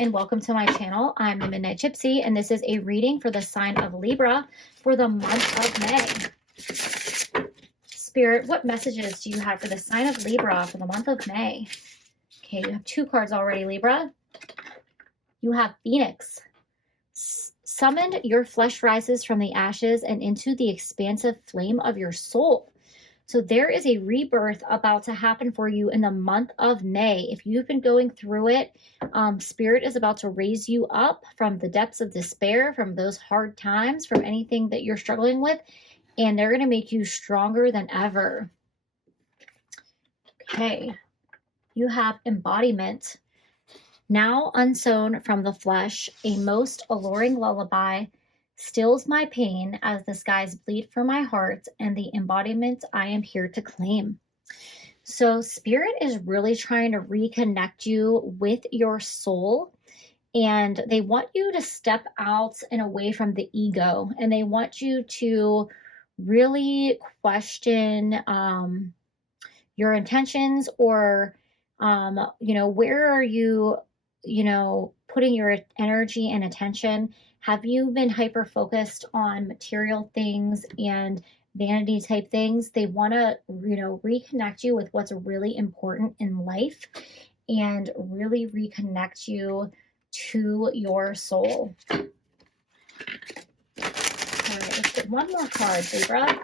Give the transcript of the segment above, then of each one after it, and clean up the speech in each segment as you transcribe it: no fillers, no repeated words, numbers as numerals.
and welcome to my channel. I'm the Midnight Gypsy, and this is a reading for the sign of Libra for the month of May. Spirit, what messages do you have for the sign of Libra for the month of May? Okay, you have two cards already, Libra. You have Phoenix. Summoned, your flesh rises from the ashes and into the expansive flame of your soul. So there is a rebirth about to happen for you in the month of May. If you've been going through it, Spirit is about to raise you up from the depths of despair, from those hard times, from anything that you're struggling with, and they're going to make you stronger than ever. Okay, you have embodiment. Now unsown from the flesh, a most alluring lullaby stills my pain as the skies bleed for my heart and the embodiment I am here to claim. So Spirit is really trying to reconnect you with your soul, and they want you to step out and away from the ego, and they want you to really question your intentions, or where are you putting your energy and attention. Have you been hyper focused on material things and vanity type things? They want to, reconnect you with what's really important in life and really reconnect you to your soul. All right, let's get one more card, Libra.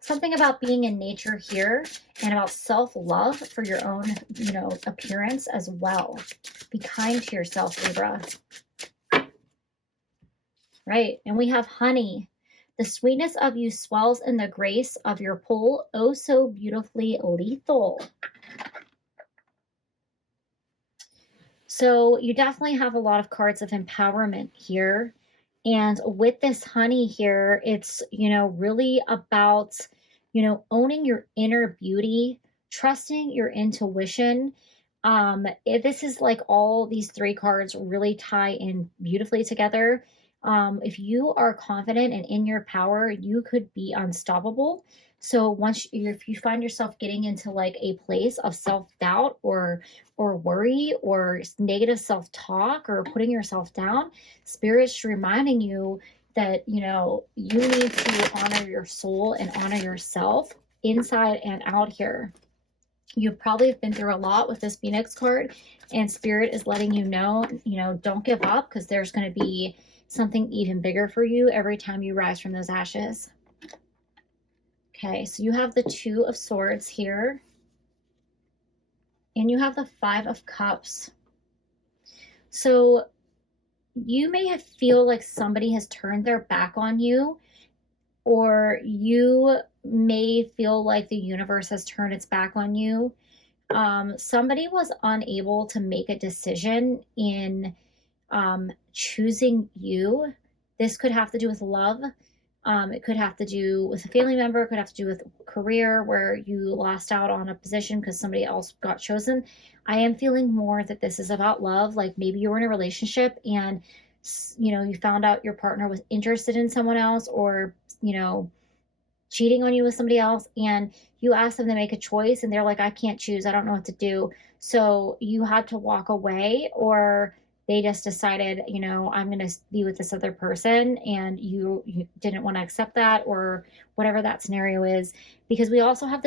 Something about being in nature here and about self-love for your own, appearance as well. Be kind to yourself, Libra. Right, and we have honey. The sweetness of you swells in the grace of your pull, oh so beautifully lethal. So you definitely have a lot of cards of empowerment here. And with this honey here, it's, really about, owning your inner beauty, trusting your intuition. This is like all these three cards really tie in beautifully together. If you are confident and in your power, you could be unstoppable. So if you find yourself getting into like a place of self-doubt or worry or negative self-talk or putting yourself down, Spirit's reminding you that, you need to honor your soul and honor yourself inside and out here. You probably have been through a lot with this Phoenix card, and Spirit is letting you know, don't give up, because there's going to be something even bigger for you every time you rise from those ashes. Okay, so you have the Two of Swords here, and you have the Five of Cups. So you may feel like somebody has turned their back on you, or you may feel like the universe has turned its back on you. Somebody was unable to make a decision in choosing you. This could have to do with love. It could have to do with a family member. It could have to do with career, where you lost out on a position because somebody else got chosen. I am feeling more that this is about love. Like maybe you were in a relationship and, you found out your partner was interested in someone else, or, cheating on you with somebody else, and you asked them to make a choice and they're like, I can't choose. I don't know what to do. So you had to walk away, or they just decided, I'm going to be with this other person, and you didn't want to accept that, or whatever that scenario is. Because we also have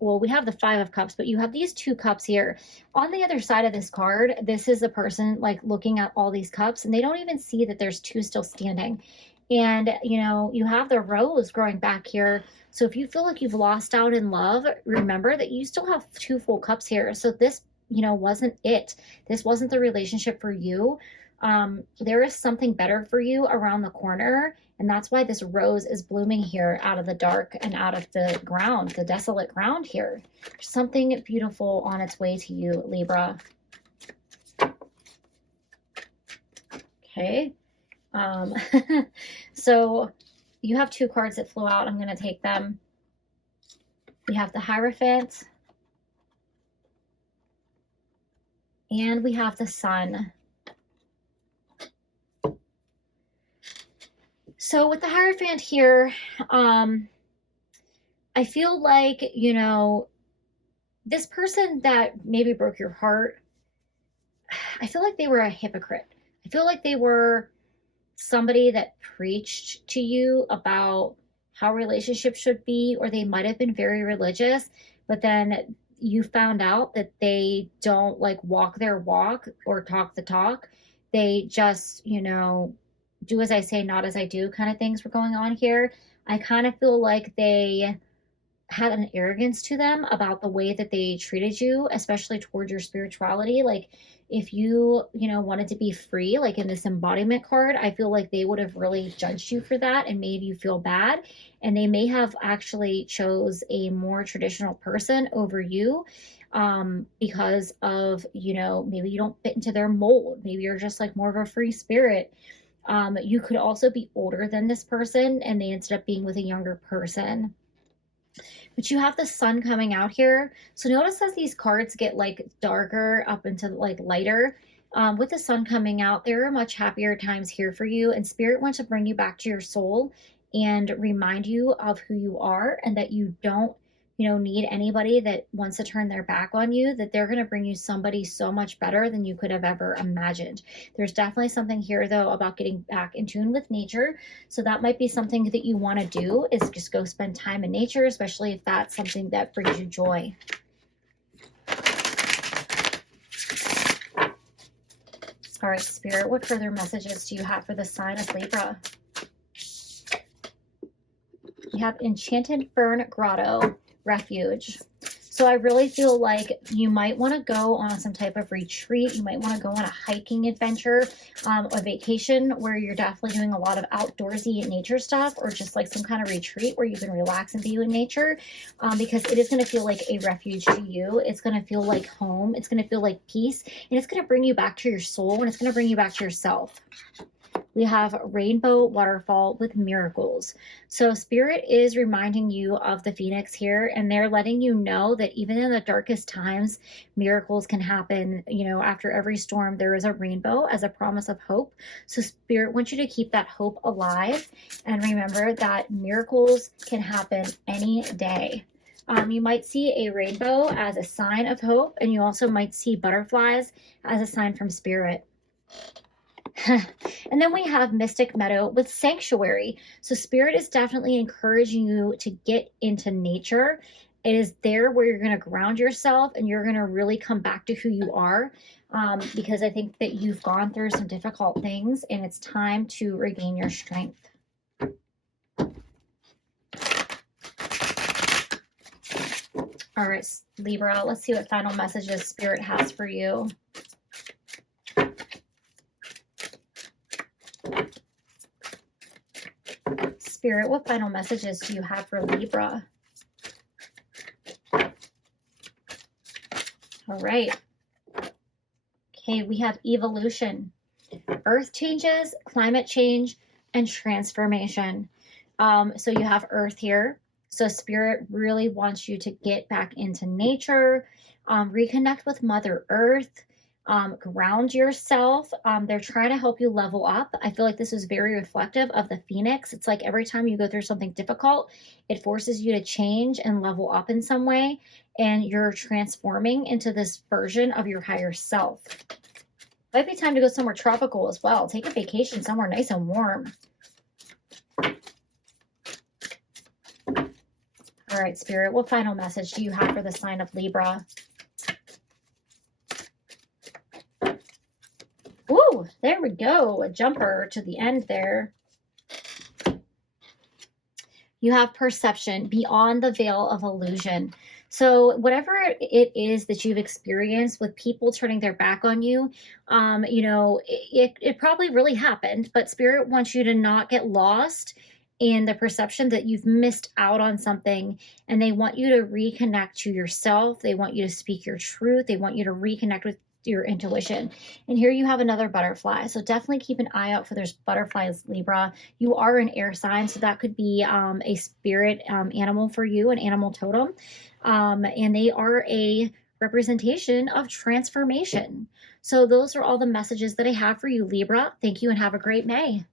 we have the Five of Cups, but you have these two cups here. On the other side of this card, this is the person like looking at all these cups, and they don't even see that there's two still standing. And, you have the rose growing back here. So if you feel like you've lost out in love, remember that you still have two full cups here. So this, wasn't it. This wasn't the relationship for you. There is something better for you around the corner. And that's why this rose is blooming here out of the dark and out of the ground, the desolate ground here. There's something beautiful on its way to you, Libra. Okay. So you have two cards that flew out. I'm going to take them. We have the Hierophant, and we have the Sun. So with the Hierophant here, I feel like, this person that maybe broke your heart, I feel like they were a hypocrite. I feel like they were somebody that preached to you about how relationships should be, or they might have been very religious, but then you found out that they don't like walk their walk or talk the talk. They just, do as I say, not as I do kind of things were going on here. I kind of feel like they had an arrogance to them about the way that they treated you, especially towards your spirituality. Like if you, wanted to be free, like in this embodiment card, I feel like they would have really judged you for that and made you feel bad. And they may have actually chose a more traditional person over you because of, maybe you don't fit into their mold. Maybe you're just like more of a free spirit. You could also be older than this person and they ended up being with a younger person. But you have the sun coming out here. So notice as these cards get like darker up into like lighter, with the sun coming out, there are much happier times here for you. And Spirit wants to bring you back to your soul and remind you of who you are and that you don't, need anybody that wants to turn their back on you, that they're going to bring you somebody so much better than you could have ever imagined. There's definitely something here though about getting back in tune with nature. So that might be something that you want to do, is just go spend time in nature, especially if that's something that brings you joy. All right, Spirit, what further messages do you have for the sign of Libra? You have Enchanted Fern Grotto, Refuge. So I really feel like you might want to go on some type of retreat. You might want to go on a hiking adventure, a vacation where you're definitely doing a lot of outdoorsy nature stuff, or just like some kind of retreat where you can relax and be in nature, because it is going to feel like a refuge to you. It's going to feel like home. It's going to feel like peace, and it's going to bring you back to your soul, and it's going to bring you back to yourself. We have Rainbow Waterfall with Miracles. So Spirit is reminding you of the Phoenix here, and they're letting you know that even in the darkest times, miracles can happen. After every storm, there is a rainbow as a promise of hope. So Spirit wants you to keep that hope alive, and remember that miracles can happen any day. You might see a rainbow as a sign of hope, and you also might see butterflies as a sign from Spirit. And then we have Mystic Meadow with Sanctuary. So Spirit is definitely encouraging you to get into nature. It is there where you're going to ground yourself and you're going to really come back to who you are, because I think that you've gone through some difficult things and it's time to regain your strength. All right, Libra, let's see what final messages Spirit has for you. Spirit, what final messages do you have for Libra? All right. Okay, we have evolution, earth changes, climate change, and transformation. So you have earth here. So Spirit really wants you to get back into nature, reconnect with Mother Earth, ground yourself. They're trying to help you level up. I feel like this is very reflective of the Phoenix. It's like every time you go through something difficult, it forces you to change and level up in some way, and you're transforming into this version of your higher self. Might be time to go somewhere tropical as well. Take a vacation somewhere nice and warm. All right, Spirit, what final message do you have for the sign of Libra? Ooh, there we go. A jumper to the end there. You have perception, beyond the veil of illusion. So whatever it is that you've experienced with people turning their back on you, it probably really happened, but Spirit wants you to not get lost in the perception that you've missed out on something, and they want you to reconnect to yourself. They want you to speak your truth. They want you to reconnect with your intuition. And here you have another butterfly. So definitely keep an eye out for those butterflies, Libra. You are an air sign, so that could be a spirit animal for you, an animal totem. And they are a representation of transformation. So those are all the messages that I have for you, Libra. Thank you and have a great May.